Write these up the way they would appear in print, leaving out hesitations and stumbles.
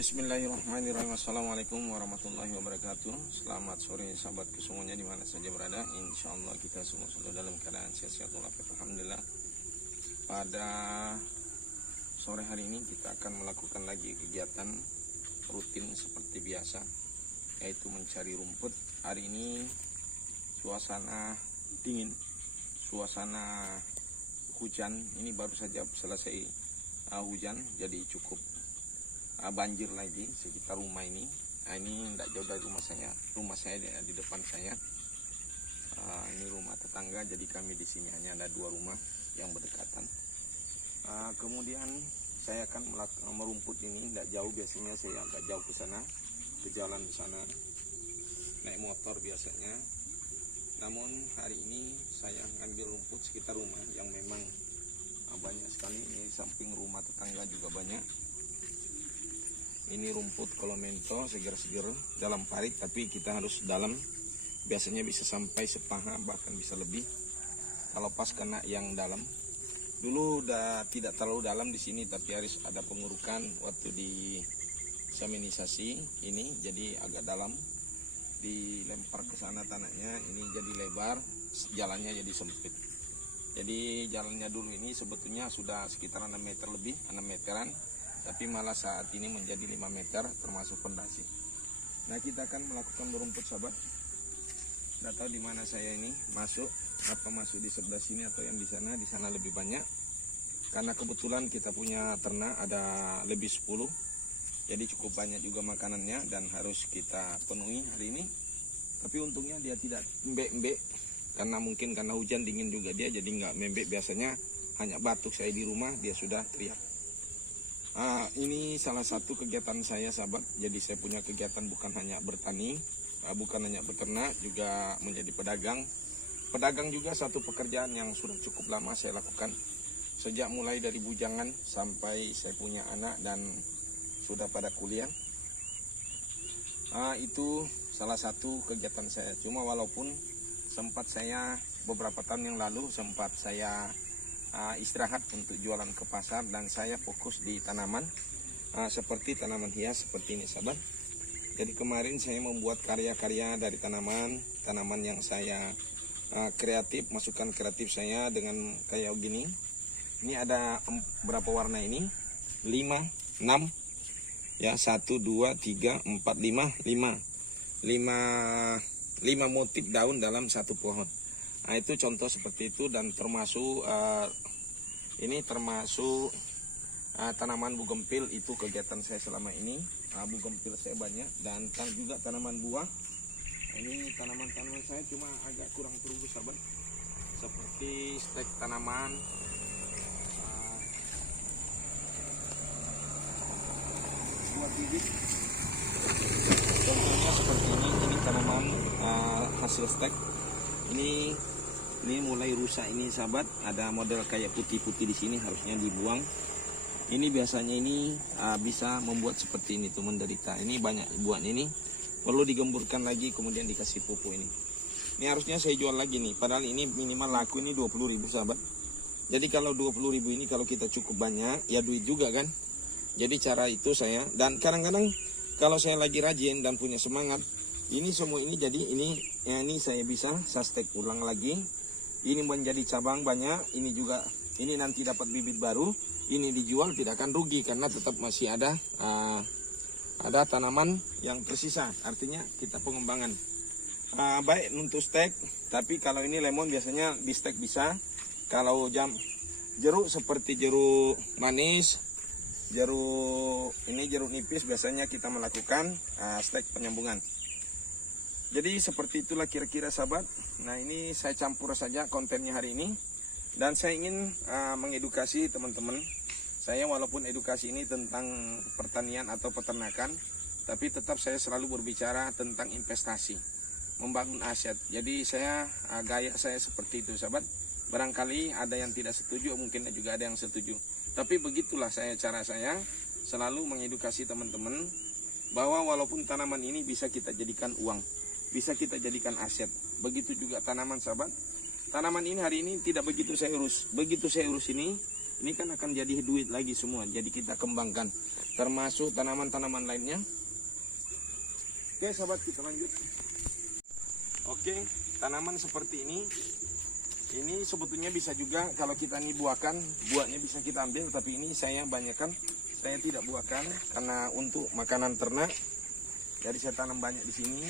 Bismillahirrahmanirrahim. Assalamualaikum warahmatullahi wabarakatuh. Selamat sore sahabatku semuanya dimana saja berada. Insya Allah kita semua sudah dalam keadaan sehat walafiat. Alhamdulillah. Pada sore hari ini kita akan melakukan lagi kegiatan rutin seperti biasa, yaitu mencari rumput. Hari ini suasana dingin, suasana hujan. Ini baru saja selesai hujan, jadi cukup banjir lagi sekitar rumah ini. Ini tidak jauh dari rumah saya. Rumah saya di depan saya. Ini rumah tetangga. Jadi kami di sini hanya ada dua rumah yang berdekatan. Kemudian saya akan merumput ini. Tidak jauh, biasanya saya agak jauh ke sana, ke jalan di sana, naik motor biasanya. Namun hari ini saya ambil rumput sekitar rumah yang memang banyak sekali. Ini samping rumah tetangga juga banyak. Ini rumput kolomento seger-seger dalam parit, tapi kita harus dalam. Biasanya bisa sampai sepaha, bahkan bisa lebih. Kalau pas kena yang dalam. Dulu udah tidak terlalu dalam di sini, tapi harus ada pengurukan waktu di seminisasi ini, jadi agak dalam. Dilempar ke sana tanahnya, ini jadi lebar, jalannya jadi sempit. Jadi jalannya dulu ini sebetulnya sudah sekitar 6 meter lebih, 6 meteran. Tapi malah saat ini menjadi 5 meter termasuk pondasi. Nah, kita akan melakukan berumput sahabat. Tidak tahu di mana saya ini masuk, apa masuk di sebelah sini atau yang di sana lebih banyak. Karena kebetulan kita punya ternak ada lebih 10. Jadi cukup banyak juga makanannya dan harus kita penuhi hari ini. Tapi untungnya dia tidak embek-embek, karena mungkin karena hujan dingin juga dia, jadi nggak membek. Biasanya hanya batuk saya di rumah dia sudah teriak. Ini salah satu kegiatan saya sahabat. Jadi saya punya kegiatan bukan hanya bertani, bukan hanya beternak, juga menjadi pedagang. Pedagang juga satu pekerjaan yang sudah cukup lama saya lakukan. Sejak mulai dari bujangan sampai saya punya anak dan sudah pada kuliah. Itu salah satu kegiatan saya. Cuma walaupun sempat saya beberapa tahun yang lalu sempat saya istirahat untuk jualan ke pasar, dan saya fokus di tanaman seperti tanaman hias seperti ini sahabat. Jadi kemarin saya membuat karya-karya dari tanaman yang saya kreatif, masukan kreatif saya dengan kayak gini. Ini ada berapa warna ini? 5, 6 ya, 1, 2, 3, 4, 5 motif daun dalam satu pohon. Nah, itu contoh seperti itu, dan termasuk ini termasuk tanaman bugempil. Itu kegiatan saya selama ini. Bugempil saya banyak, dan juga tanaman buah. Ini tanaman-tanaman saya cuma agak kurang terurus sahabat, seperti stek tanaman, buah bibit. Contohnya seperti ini tanaman hasil stek. Ini mulai rusak ini sahabat. Ada model kayak putih-putih di sini, harusnya dibuang. Ini biasanya ini bisa membuat seperti ini tuh, menderita. Ini banyak buahnya, ini perlu digemburkan lagi, kemudian dikasih pupuk ini. Ini harusnya saya jual lagi nih, padahal ini minimal laku ini 20.000 sahabat. Jadi kalau 20.000 ini kalau kita cukup banyak, ya duit juga kan. Jadi cara itu saya, dan kadang-kadang kalau saya lagi rajin dan punya semangat, ini semua ini jadi ini saya bisa stek ulang lagi. Ini menjadi cabang banyak. Ini juga, ini nanti dapat bibit baru. Ini dijual tidak akan rugi, karena tetap masih ada tanaman yang tersisa. Artinya kita pengembangan. Baik untuk stek. Tapi kalau ini lemon biasanya di stek bisa. Kalau jeruk seperti jeruk manis, jeruk nipis, biasanya kita melakukan stek penyambungan. Jadi seperti itulah kira-kira sahabat. Nah, ini saya campur saja kontennya hari ini. Dan saya ingin mengedukasi teman-teman. Saya walaupun edukasi ini tentang pertanian atau peternakan, tapi tetap saya selalu berbicara tentang investasi, membangun aset. Jadi gaya saya seperti itu sahabat. Barangkali ada yang tidak setuju, mungkin juga ada yang setuju. Tapi begitulah cara saya selalu mengedukasi teman-teman bahwa walaupun tanaman ini bisa kita jadikan uang, bisa kita jadikan aset. Begitu juga tanaman sahabat. Tanaman ini hari ini tidak begitu saya urus. Begitu saya urus ini kan akan jadi duit lagi semua. Jadi kita kembangkan. termasuk tanaman-tanaman lainnya. Oke sahabat, kita lanjut. Oke, tanaman seperti ini sebetulnya bisa juga kalau kita nih buahkan, buahnya bisa kita ambil, tapi ini saya banyakkan, saya tidak buahkan karena untuk makanan ternak. Jadi saya tanam banyak di sini.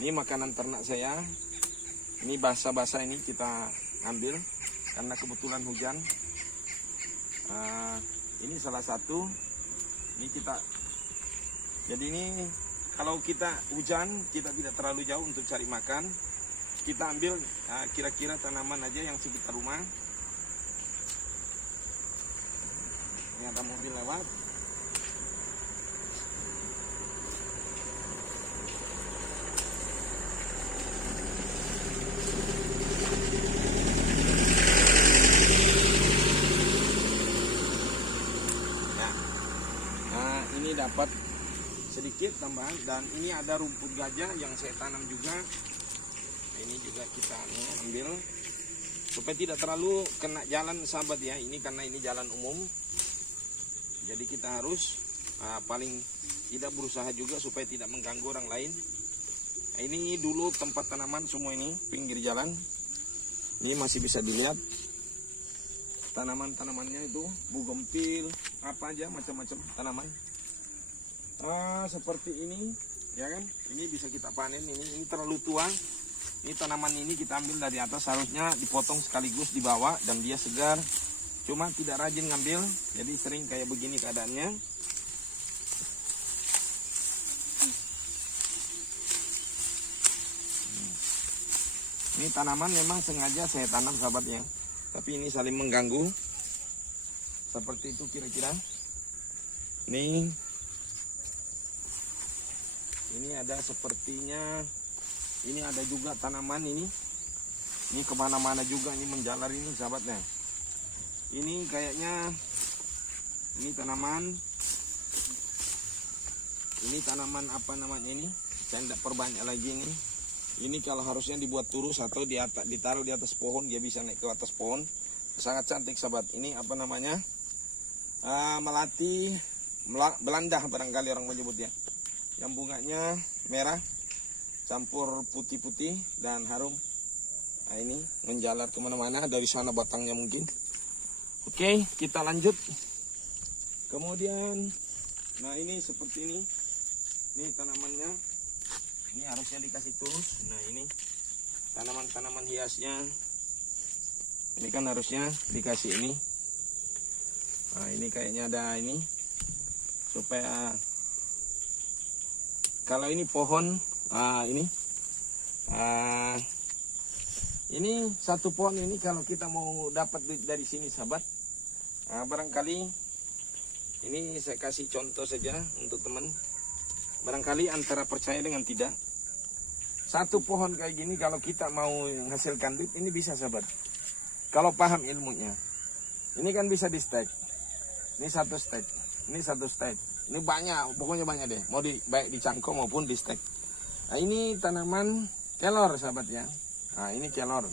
Ini makanan ternak saya. Ini basah-basah ini kita ambil karena kebetulan hujan. Ini salah satu. Ini kita. Jadi ini kalau kita hujan, kita tidak terlalu jauh untuk cari makan. Kita ambil kira-kira tanaman aja yang sekitar rumah. Ini ada mobil lewat. Nah, ini dapat sedikit tambahan, dan ini ada rumput gajah yang saya tanam juga. Ini juga kita ambil supaya tidak terlalu kena jalan sahabat ya. Ini karena ini jalan umum, jadi kita harus paling tidak berusaha juga supaya tidak mengganggu orang lain. Ini dulu tempat tanaman semua, ini pinggir jalan. Ini masih bisa dilihat tanaman-tanamannya itu, bugempil, apa aja macam-macam tanaman. Seperti ini ya kan, ini bisa kita panen. Ini terlalu tua. Ini tanaman ini kita ambil dari atas, harusnya dipotong sekaligus di bawah dan dia segar. Cuma tidak rajin ngambil, jadi sering kayak begini keadaannya. Ini tanaman memang sengaja saya tanam sahabatnya, tapi ini saling mengganggu. Seperti itu kira-kira. Ini ada sepertinya. Ini ada juga tanaman ini kemana-mana juga, ini menjalar ini sahabatnya. Ini kayaknya ini tanaman apa namanya ini? Saya tidak perbanyak lagi ini. Ini kalau harusnya dibuat turus atau ditaruh di atas pohon, dia bisa naik ke atas pohon. Sangat cantik sahabat. Ini apa namanya? Melati Belanda barangkali orang menyebutnya. Yang bunganya merah campur putih-putih dan harum. Nah, ini menjalar kemana-mana, dari sana batangnya mungkin. Oke, kita lanjut. Kemudian, nah ini seperti ini. Ini tanamannya. Ini harusnya dikasih turus. Nah ini tanaman-tanaman hiasnya. Ini kan harusnya dikasih ini. Nah ini kayaknya ada ini. Supaya kalau ini pohon. Ini satu pohon ini kalau kita mau dapat duit dari sini sahabat, barangkali ini saya kasih contoh saja untuk teman, barangkali antara percaya dengan tidak. Satu pohon kayak gini kalau kita mau menghasilkan duit ini bisa sahabat, kalau paham ilmunya. Ini kan bisa di stack, ini satu stack, ini satu stack, ini banyak, pokoknya banyak deh, mau baik di cangkok maupun di stack. Nah ini tanaman kelor sahabat ya. Nah ini kelor.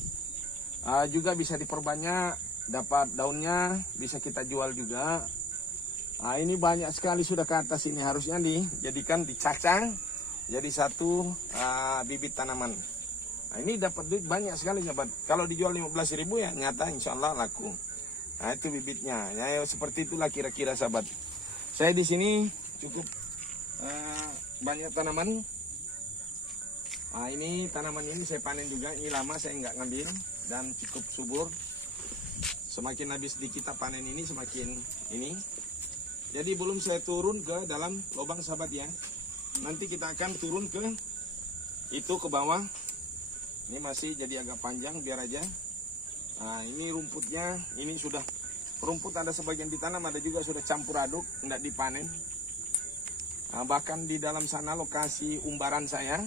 Juga bisa diperbanyak, dapat daunnya, bisa kita jual juga. Nah ini banyak sekali sudah ke atas ini, harusnya dijadikan dicacang jadi satu bibit tanaman. Nah ini dapat duit banyak sekali sahabat. Kalau dijual 15.000 ya nyata insya Allah laku. Nah itu bibitnya. Ya seperti itulah kira-kira sahabat. Saya di sini cukup banyak tanaman. Nah ini tanaman ini saya panen juga, ini lama saya nggak ngambil dan cukup subur. Semakin habis di kita panen ini semakin ini. Jadi belum saya turun ke dalam lubang sahabat ya. Nanti kita akan turun ke bawah. Ini masih jadi agak panjang biar aja. Nah ini rumputnya, ini sudah rumput ada sebagian ditanam, ada juga sudah campur aduk, tidak dipanen. Nah, bahkan di dalam sana lokasi umbaran saya.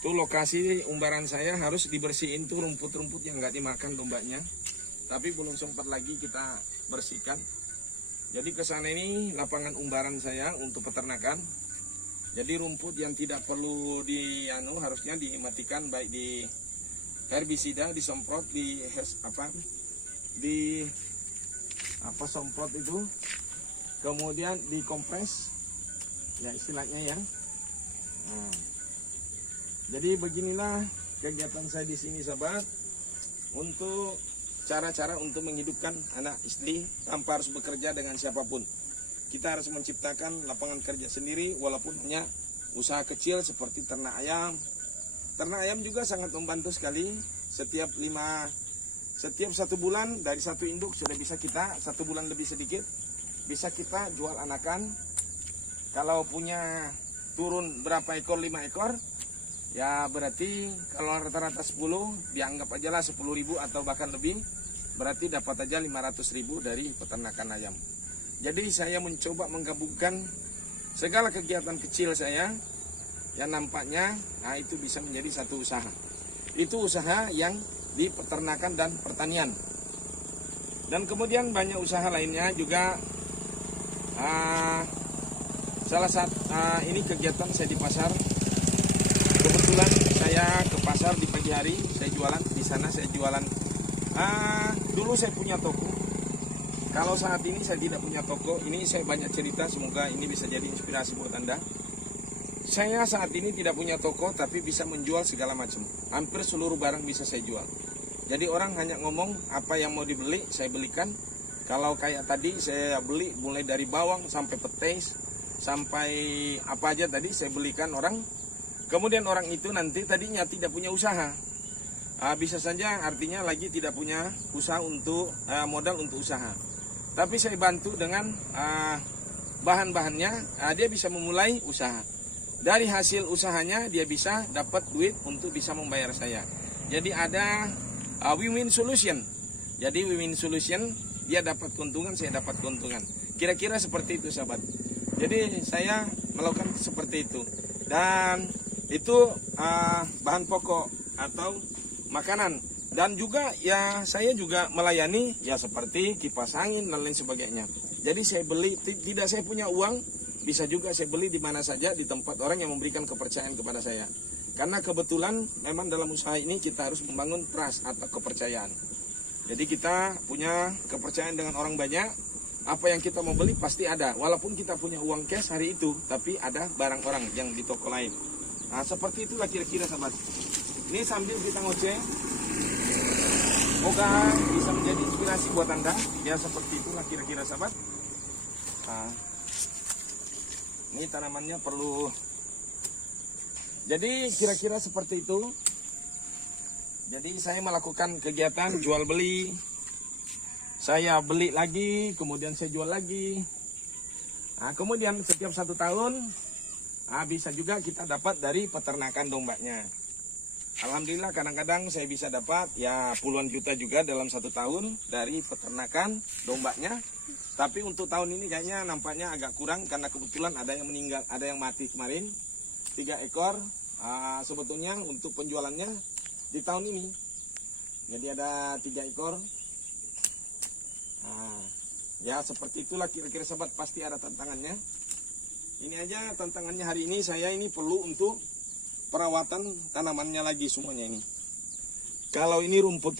Tuh lokasi umbaran saya harus dibersihin tuh rumput-rumput yang nggak dimakan dombanya. Tapi belum sempat lagi kita bersihkan. Jadi ke sana ini lapangan umbaran saya untuk peternakan. Jadi rumput yang tidak perlu harusnya dimatikan, baik di herbisida, disemprot, semprot itu kemudian dikompres, ya istilahnya ya. Nah, jadi beginilah kegiatan saya di sini sahabat, untuk cara-cara untuk menghidupkan anak istri tanpa harus bekerja dengan siapapun. Kita harus menciptakan lapangan kerja sendiri walaupun hanya usaha kecil seperti ternak ayam. Ternak ayam juga sangat membantu sekali. Setiap 1 bulan dari 1 induk sudah bisa kita, 1 bulan lebih sedikit, bisa kita jual anakan. Kalau punya turun berapa ekor, 5 ekor, ya berarti kalau rata-rata 10, dianggap aja lah 10.000 atau bahkan lebih, berarti dapat aja 500.000 dari peternakan ayam. Jadi saya mencoba menggabungkan segala kegiatan kecil saya yang nampaknya itu bisa menjadi satu usaha. Itu usaha yang di peternakan dan pertanian. Dan kemudian banyak usaha lainnya juga. Salah satu ini kegiatan saya di pasar. Kebetulan saya ke pasar di pagi hari, saya jualan di sana. Saya jualan. Dulu saya punya toko. Kalau saat ini saya tidak punya toko. Ini saya banyak cerita, semoga ini bisa jadi inspirasi buat Anda. Saya saat ini tidak punya toko, tapi bisa menjual segala macam. Hampir seluruh barang bisa saya jual. Jadi orang hanya ngomong apa yang mau dibeli, saya belikan. Kalau kayak tadi saya beli mulai dari bawang sampai petis, sampai apa aja tadi saya belikan orang. Kemudian orang itu nanti tadinya tidak punya usaha. Bisa saja artinya lagi tidak punya usaha untuk modal untuk usaha. Tapi saya bantu dengan bahan-bahannya, dia bisa memulai usaha. Dari hasil usahanya dia bisa dapat duit untuk bisa membayar saya. Jadi ada win-win solution. Jadi win-win solution, dia dapat keuntungan, saya dapat keuntungan. Kira-kira seperti itu sahabat. Jadi saya melakukan seperti itu. Dan itu bahan pokok atau makanan. Dan juga ya saya juga melayani ya seperti kipas angin dan lain sebagainya. Jadi saya beli, tidak saya punya uang, bisa juga saya beli di mana saja di tempat orang yang memberikan kepercayaan kepada saya. Karena kebetulan memang dalam usaha ini kita harus membangun trust atau kepercayaan. Jadi kita punya kepercayaan dengan orang banyak, apa yang kita mau beli pasti ada. Walaupun kita punya uang cash hari itu, tapi ada barang orang yang di toko lain. Nah seperti itulah kira-kira sahabat. Ini sambil kita ngoceh. Semoga bisa menjadi inspirasi buat Anda. Ya seperti itulah kira-kira sahabat. Ini tanamannya perlu. Jadi kira-kira seperti itu. Jadi saya melakukan kegiatan jual beli. Saya beli lagi, kemudian saya jual lagi. Kemudian setiap 1 tahun bisa juga kita dapat dari peternakan dombanya. Alhamdulillah kadang-kadang saya bisa dapat ya puluhan juta juga dalam 1 tahun dari peternakan dombanya. Tapi untuk tahun ini kayaknya nampaknya agak kurang karena kebetulan ada yang meninggal, ada yang mati kemarin 3 ekor. Sebetulnya untuk penjualannya di tahun ini. Jadi ada 3 ekor. Ya seperti itulah kira-kira sahabat, pasti ada tantangannya. Ini aja tantangannya hari ini, saya ini perlu untuk perawatan tanamannya lagi semuanya ini. Kalau ini rumput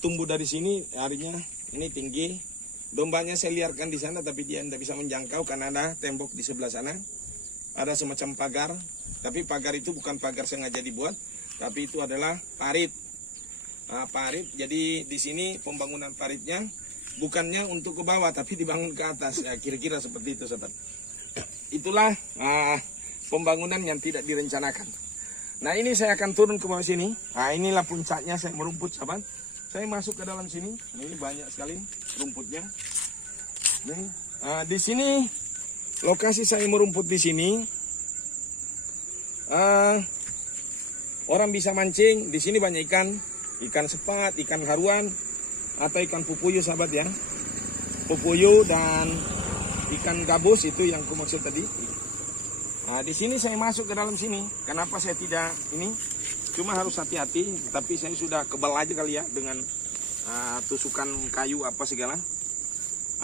tumbuh dari sini, harinya ini tinggi. Dombanya saya liarkan di sana, tapi dia tidak bisa menjangkau karena ada tembok di sebelah sana. Ada semacam pagar, tapi pagar itu bukan pagar sengaja dibuat, tapi itu adalah parit. Parit. Jadi di sini pembangunan paritnya bukannya untuk ke bawah, tapi dibangun ke atas. Ya, kira-kira seperti itu, sahabat. Itulah pembangunan yang tidak direncanakan. Nah ini saya akan turun ke bawah sini. Inilah puncaknya saya merumput sahabat. Saya masuk ke dalam sini. Ini banyak sekali rumputnya. Di sini lokasi saya merumput di sini. Orang bisa mancing. Di sini banyak ikan sepat, ikan haruan, atau ikan pupuyu sahabat ya. Pupuyu dan ikan gabus itu yang aku maksud tadi. Di sini saya masuk ke dalam sini. Kenapa saya tidak ini? Cuma harus hati-hati. Tapi saya sudah kebal aja kali ya dengan tusukan kayu apa segala.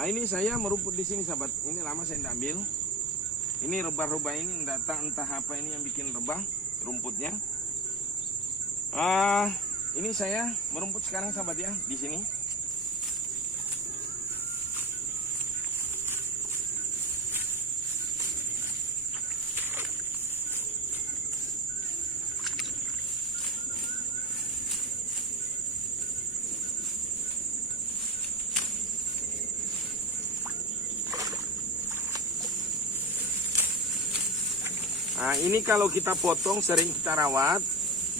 Ini saya merumput di sini sahabat. Ini lama saya tidak ambil. Ini rebah-rebah ini entah apa ini yang bikin rebah rumputnya. Ini saya merumput sekarang sahabat ya di sini. Nah, ini kalau kita potong, sering kita rawat,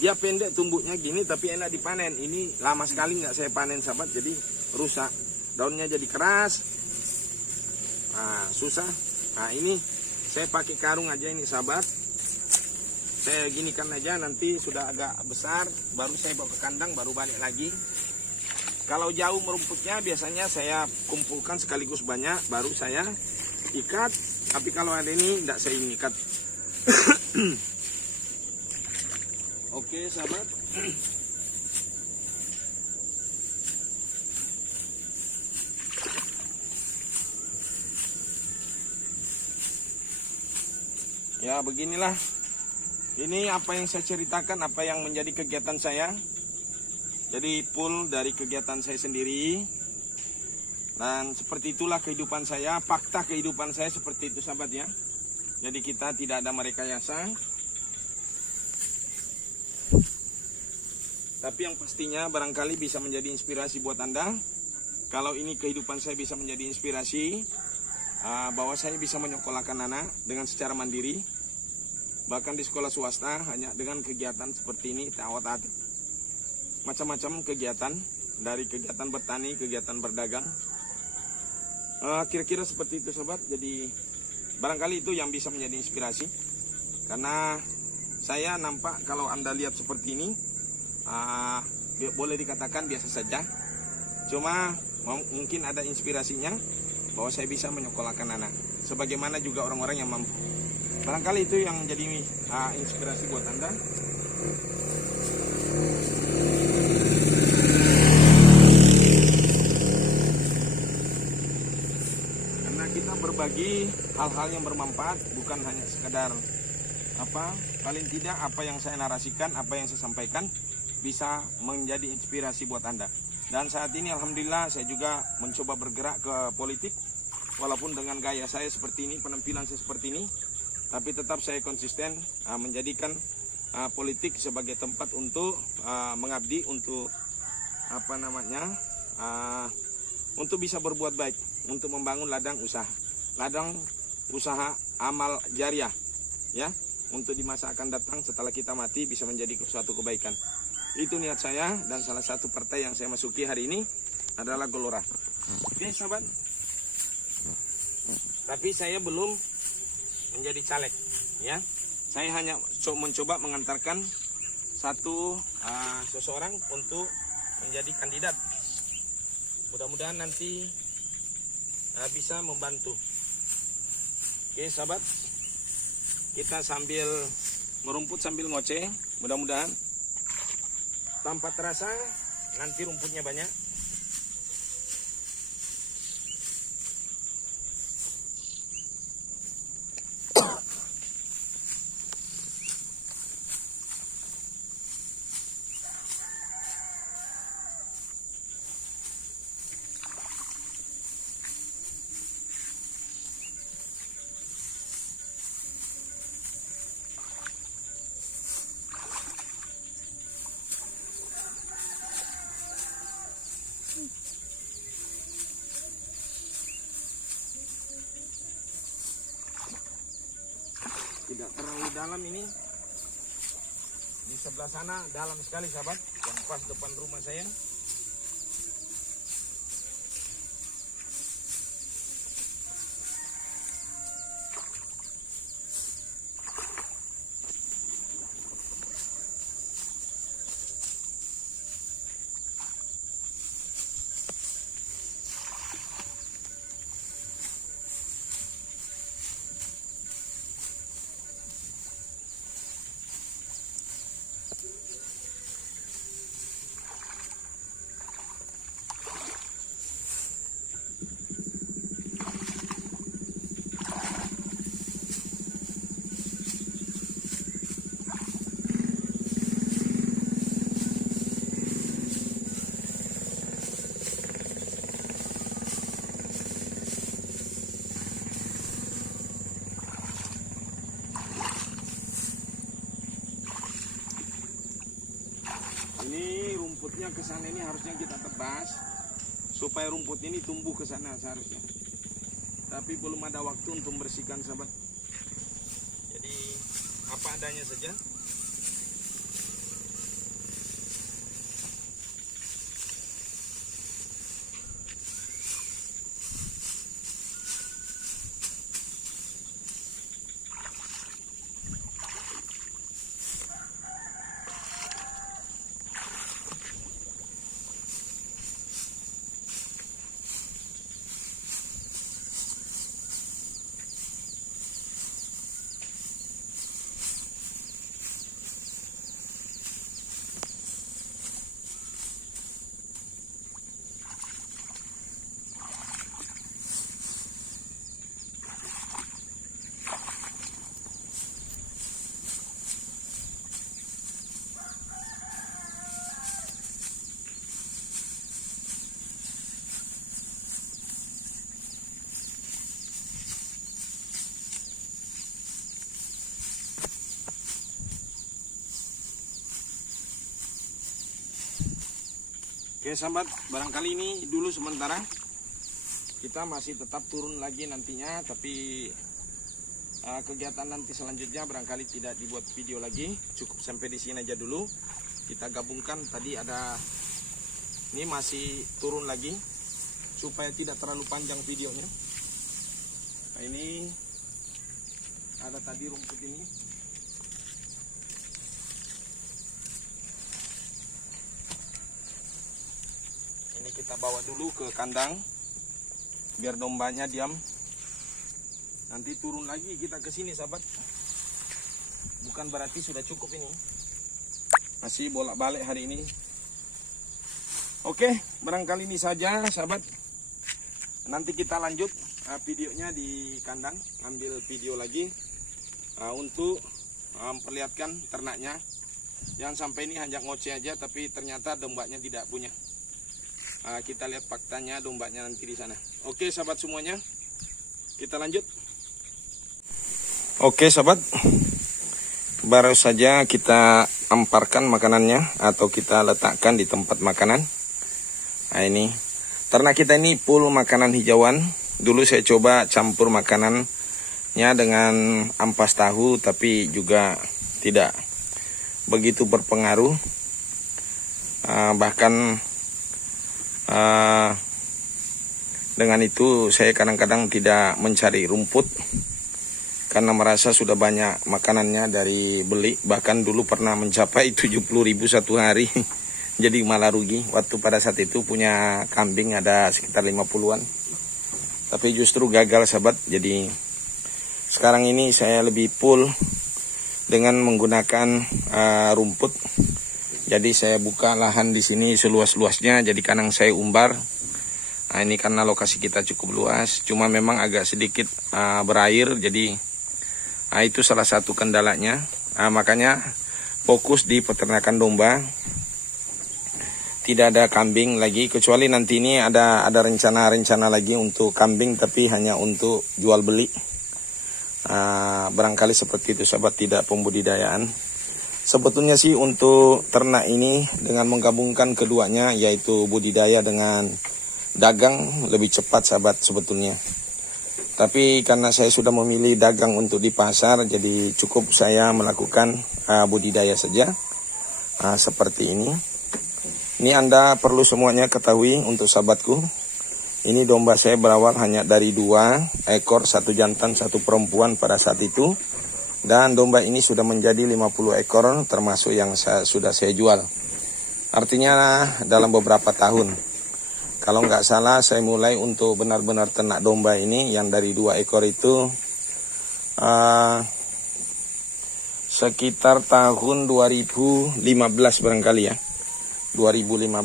dia pendek tumbuhnya gini, tapi enak dipanen. Ini lama sekali nggak saya panen sahabat, jadi rusak. Daunnya jadi keras, nah, susah. Nah, ini saya pakai karung aja ini sahabat. Saya ginikan aja, nanti sudah agak besar, baru saya bawa ke kandang, baru balik lagi. Kalau jauh merumputnya, biasanya saya kumpulkan sekaligus banyak, baru saya ikat. Tapi kalau ada ini, tidak saya ikat. Oke sahabat. Ya beginilah. Ini apa yang saya ceritakan, apa yang menjadi kegiatan saya. Jadi full dari kegiatan saya sendiri. Dan seperti itulah kehidupan saya, fakta kehidupan saya seperti itu sahabat ya. Jadi kita tidak ada merekayasa. Tapi yang pastinya barangkali bisa menjadi inspirasi buat Anda. Kalau ini kehidupan saya bisa menjadi inspirasi, bahwa saya bisa menyekolahkan anak dengan secara mandiri. Bahkan di sekolah swasta hanya dengan kegiatan seperti ini, tawat-tawat. Macam-macam kegiatan, dari kegiatan bertani, kegiatan berdagang. Kira-kira seperti itu sobat. Jadi barangkali itu yang bisa menjadi inspirasi. Karena saya nampak kalau Anda lihat seperti ini, boleh dikatakan biasa saja. Cuma mungkin ada inspirasinya bahwa saya bisa menyekolahkan anak. Sebagaimana juga orang-orang yang mampu. Barangkali itu yang menjadi inspirasi buat Anda. Karena kita berbagi hal-hal yang bermanfaat, bukan hanya sekedar paling tidak apa yang saya narasikan, apa yang saya sampaikan bisa menjadi inspirasi buat Anda. Dan saat ini alhamdulillah saya juga mencoba bergerak ke politik. Walaupun dengan gaya saya seperti ini, penampilan saya seperti ini, tapi tetap saya konsisten menjadikan politik sebagai tempat untuk mengabdi, untuk untuk bisa berbuat baik, untuk membangun ladang usaha amal jariah, ya, untuk di masa akan datang setelah kita mati bisa menjadi suatu kebaikan. Itu niat saya, dan salah satu partai yang saya masuki hari ini adalah Gelora. Oke sahabat, tapi saya belum menjadi caleg, ya. Saya hanya mencoba mengantarkan seseorang untuk menjadi kandidat. Mudah-mudahan nanti bisa membantu. Oke sahabat, kita sambil merumput sambil ngoceh. Mudah-mudahan tanpa terasa nanti rumputnya banyak. Tidak terlalu dalam ini. Di sebelah sana dalam sekali sahabat, yang pas depan rumah saya. Ini rumputnya ke sana, ini harusnya kita tebas supaya rumput ini tumbuh ke sana seharusnya. Tapi belum ada waktu untuk membersihkan sahabat. Jadi apa adanya saja. Oke sahabat, barangkali ini dulu sementara. Kita masih tetap turun lagi nantinya, tapi kegiatan nanti selanjutnya barangkali tidak dibuat video lagi. Cukup sampai di sini aja dulu. Kita gabungkan tadi ada, ini masih turun lagi supaya tidak terlalu panjang videonya. Nah, ini ada tadi rumput ini. Ini kita bawa dulu ke kandang biar dombanya diam. Nanti turun lagi kita ke sini sahabat. Bukan berarti sudah cukup ini. Masih bolak-balik hari ini. Oke, barangkali ini saja sahabat. Nanti kita lanjut videonya di kandang, ambil video lagi untuk memperlihatkan ternaknya. Jangan sampai ini hanya ngoceh aja tapi ternyata dombanya tidak punya. Kita lihat faktanya dombanya nanti di sana. Oke sahabat semuanya, kita lanjut. Oke sahabat, baru saja kita amparkan makanannya atau kita letakkan di tempat makanan. Nah ini, ternak kita ini full makanan hijauan. Dulu saya coba campur makanannya dengan ampas tahu, tapi juga tidak begitu berpengaruh. Bahkan dengan itu saya kadang-kadang tidak mencari rumput karena merasa sudah banyak makanannya dari beli. Bahkan dulu pernah mencapai 70.000 satu hari. Jadi malah rugi. Waktu pada saat itu punya kambing ada sekitar 50-an. Tapi justru gagal sahabat. Jadi sekarang ini saya lebih full dengan menggunakan rumput. Jadi saya buka lahan di sini seluas-luasnya, jadi kandang saya umbar. Nah, ini karena lokasi kita cukup luas, cuma memang agak sedikit berair, jadi itu salah satu kendalanya. Makanya fokus di peternakan domba. Tidak ada kambing lagi, kecuali nanti ini ada rencana-rencana lagi untuk kambing, tapi hanya untuk jual beli. Barangkali seperti itu sahabat, tidak pembudidayaan. Sebetulnya sih untuk ternak ini dengan menggabungkan keduanya, yaitu budidaya dengan dagang, lebih cepat sahabat sebetulnya. Tapi karena saya sudah memilih dagang untuk di pasar, jadi cukup saya melakukan budidaya saja. Seperti ini. Ini Anda perlu semuanya ketahui untuk sahabatku. Ini domba saya berawal hanya dari 2 ekor, 1 jantan, 1 perempuan pada saat itu. Dan domba ini sudah menjadi 50 ekor termasuk yang sudah saya jual. Artinya dalam beberapa tahun. Kalau nggak salah saya mulai untuk benar-benar ternak domba ini yang dari 2 ekor itu sekitar tahun 2015 barangkali ya. 2015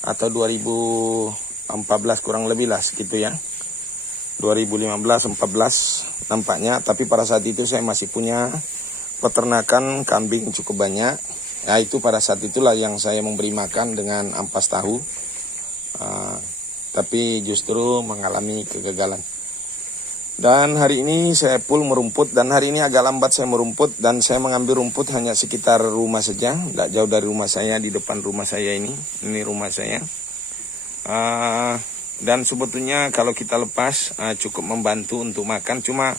atau 2014 kurang lebih lah segitu ya. 2015-14 nampaknya, tapi pada saat itu saya masih punya peternakan kambing cukup banyak. Ya itu pada saat itulah yang saya memberi makan dengan ampas tahu, tapi justru mengalami kegagalan. Dan hari ini saya full merumput, dan hari ini agak lambat saya merumput, dan saya mengambil rumput hanya sekitar rumah saja, tidak jauh dari rumah saya, di depan rumah saya ini rumah saya. Dan sebetulnya kalau kita lepas cukup membantu untuk makan, cuma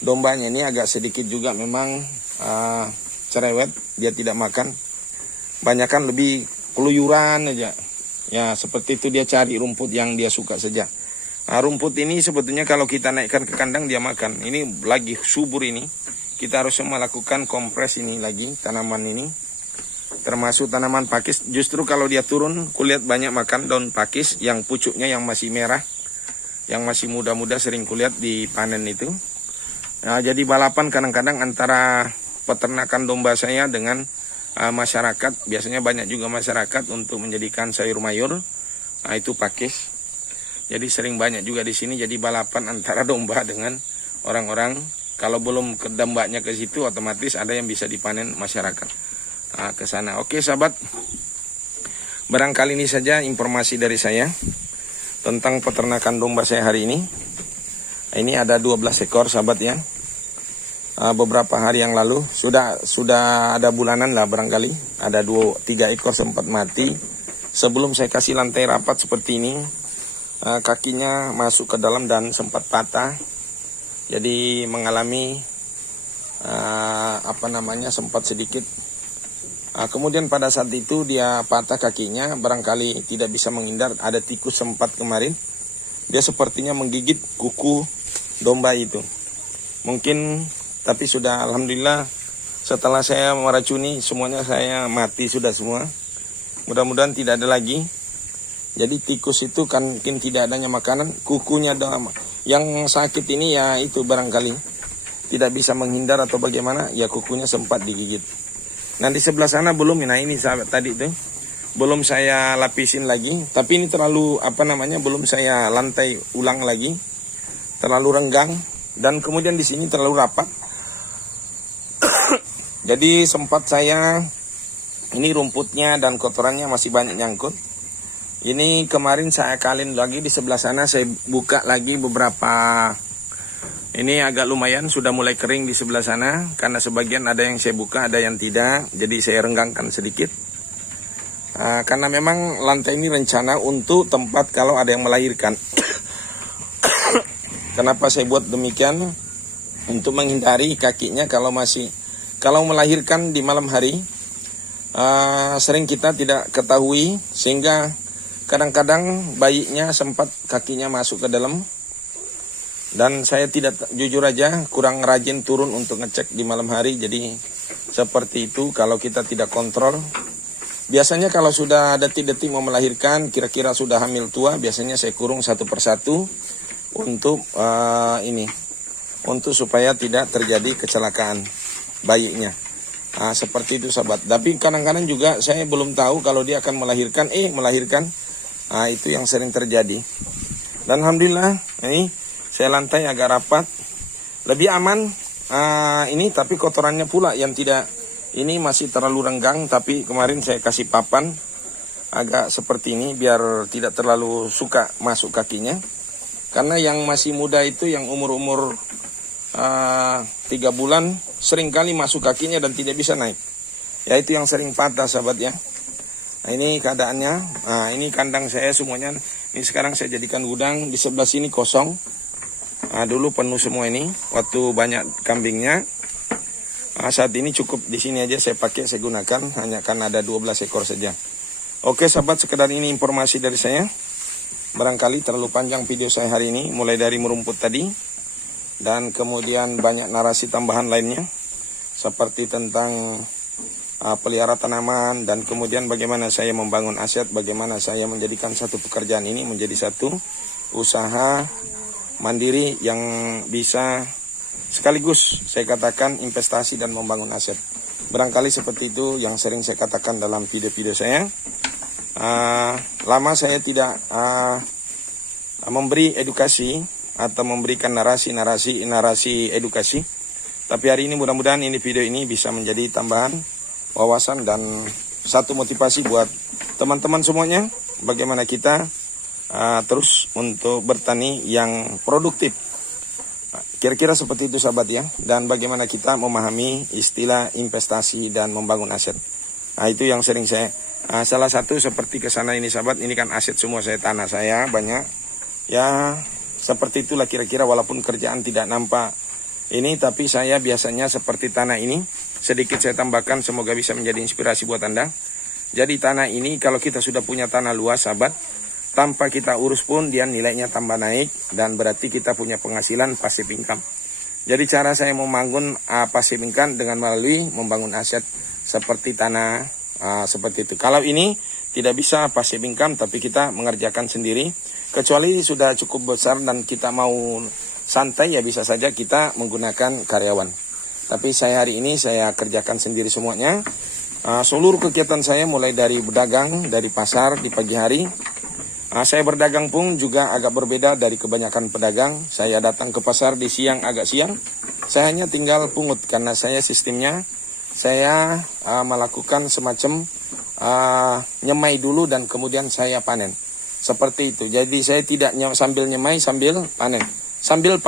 dombanya ini agak sedikit juga memang cerewet, dia tidak makan. Banyakan lebih keluyuran aja. Ya seperti itu, dia cari rumput yang dia suka saja. Nah, rumput ini sebetulnya kalau kita naikkan ke kandang dia makan. Ini lagi subur ini. Kita harus melakukan kompres ini lagi, tanaman ini. Termasuk tanaman pakis. Justru kalau dia turun, kulihat banyak makan daun pakis yang pucuknya yang masih merah. Yang masih muda-muda sering kulihat dipanen itu. Nah, jadi balapan kadang-kadang antara peternakan domba saya dengan masyarakat. Biasanya banyak juga masyarakat untuk menjadikan sayur mayur. Nah, itu pakis. Jadi sering banyak juga di sini. Jadi balapan antara domba dengan orang-orang. Kalau belum ke dombanya ke situ, otomatis ada yang bisa dipanen masyarakat. Nah, ke sana. Oke sahabat. Barangkali ini saja informasi dari saya tentang peternakan domba saya hari ini. Ini ada 12 ekor sahabat ya. Beberapa hari yang lalu sudah ada bulanan lah barangkali. Ada 3 ekor sempat mati. Sebelum saya kasih lantai rapat seperti ini, kakinya masuk ke dalam dan sempat patah. Jadi mengalami sempat sedikit. Kemudian pada saat itu dia patah kakinya, barangkali tidak bisa menghindar. Ada tikus sempat kemarin. Dia sepertinya menggigit kuku domba itu. Mungkin, tapi sudah alhamdulillah setelah saya meracuni semuanya saya mati sudah semua. Mudah-mudahan tidak ada lagi. Jadi tikus itu kan mungkin tidak adanya makanan, kukunya doang. Yang sakit ini ya itu barangkali tidak bisa menghindar atau bagaimana, ya kukunya sempat digigit. Nah di sebelah sana belum, nah ini sahabat tadi itu belum saya lapisin lagi, tapi ini terlalu belum saya lantai ulang lagi, terlalu renggang, dan kemudian di sini terlalu rapat. Jadi sempat saya ini rumputnya dan kotorannya masih banyak nyangkut. Ini kemarin saya kalin lagi di sebelah sana, saya buka lagi beberapa. Ini agak lumayan sudah mulai kering di sebelah sana, karena sebagian ada yang saya buka, ada yang tidak. Jadi saya renggangkan sedikit. Karena memang lantai ini rencana untuk tempat kalau ada yang melahirkan. Kenapa saya buat demikian? Untuk menghindari kakinya kalau melahirkan di malam hari, sering kita tidak ketahui sehingga kadang-kadang bayinya sempat kakinya masuk ke dalam. Dan saya tidak, jujur aja, kurang rajin turun untuk ngecek di malam hari. Jadi seperti itu kalau kita tidak kontrol. Biasanya kalau sudah detik-detik mau melahirkan, kira-kira sudah hamil tua, biasanya saya kurung satu persatu untuk untuk supaya tidak terjadi kecelakaan bayinya. Seperti itu sahabat. Tapi kadang-kadang juga saya belum tahu kalau dia akan melahirkan. Itu yang sering terjadi. Dan alhamdulillah ini saya lantai agak rapat, lebih aman. Tapi kotorannya pula yang tidak, ini masih terlalu renggang. Tapi kemarin saya kasih papan agak seperti ini biar tidak terlalu suka masuk kakinya. Karena yang masih muda itu, yang umur-umur 3 bulan, seringkali masuk kakinya dan tidak bisa naik. Ya itu yang sering patah sahabat ya. Nah ini keadaannya. Nah ini kandang saya semuanya. Ini sekarang saya jadikan gudang. Di sebelah sini kosong. Dulu penuh semua ini waktu banyak kambingnya. Saat ini cukup di sini aja saya pakai, saya gunakan. Hanya kan ada 12 ekor saja. Oke sahabat, sekedar ini informasi dari saya. Barangkali terlalu panjang video saya hari ini. Mulai dari merumput tadi. Dan kemudian banyak narasi tambahan lainnya. Seperti tentang pelihara tanaman, dan kemudian bagaimana saya membangun aset, bagaimana saya menjadikan satu pekerjaan ini menjadi satu usaha mandiri yang bisa sekaligus saya katakan investasi dan membangun aset. Barangkali seperti itu yang sering saya katakan dalam video-video saya. Lama saya tidak memberi edukasi atau memberikan narasi edukasi, tapi hari ini mudah-mudahan ini video ini bisa menjadi tambahan wawasan dan satu motivasi buat teman-teman semuanya, bagaimana kita terus untuk bertani yang produktif. Kira-kira seperti itu sahabat ya. Dan bagaimana kita memahami istilah investasi dan membangun aset. Itu yang sering saya salah satu seperti kesana ini sahabat. Ini kan aset semua saya, tanah saya banyak. Ya seperti itulah kira-kira, walaupun kerjaan tidak nampak ini, tapi saya biasanya seperti tanah ini. Sedikit saya tambahkan, semoga bisa menjadi inspirasi buat Anda. Jadi tanah ini kalau kita sudah punya tanah luas sahabat, tanpa kita urus pun dia nilainya tambah naik, dan berarti kita punya penghasilan passive income. Jadi cara saya membangun passive income dengan melalui membangun aset seperti tanah seperti itu. Kalau ini tidak bisa passive income, tapi kita mengerjakan sendiri. Kecuali sudah cukup besar dan kita mau santai, ya bisa saja kita menggunakan karyawan. Tapi saya hari ini saya kerjakan sendiri semuanya. Seluruh kegiatan saya mulai dari berdagang, dari pasar di pagi hari. Saya berdagang pun juga agak berbeda dari kebanyakan pedagang. Saya datang ke pasar di siang, agak siang. Saya hanya tinggal pungut karena saya sistemnya, saya melakukan semacam nyemai dulu dan kemudian saya panen. Seperti itu. Jadi saya tidak sambil nyemai sambil panen. Sambil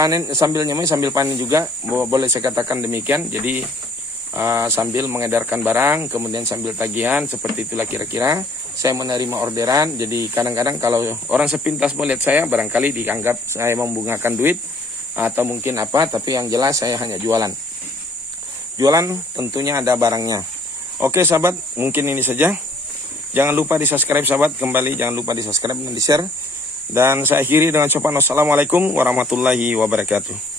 nyemai sambil panen juga, boleh saya katakan demikian. Jadi sambil mengedarkan barang, kemudian sambil tagihan, seperti itulah kira-kira. Saya menerima orderan, jadi kadang-kadang kalau orang sepintas melihat saya, barangkali dianggap saya membungakan duit, atau mungkin apa, tapi yang jelas saya hanya jualan. Jualan tentunya ada barangnya. Oke sahabat, mungkin ini saja. Jangan lupa di subscribe sahabat, kembali jangan lupa di subscribe dan di share. Dan saya akhiri dengan ucapan wassalamualaikum warahmatullahi wabarakatuh.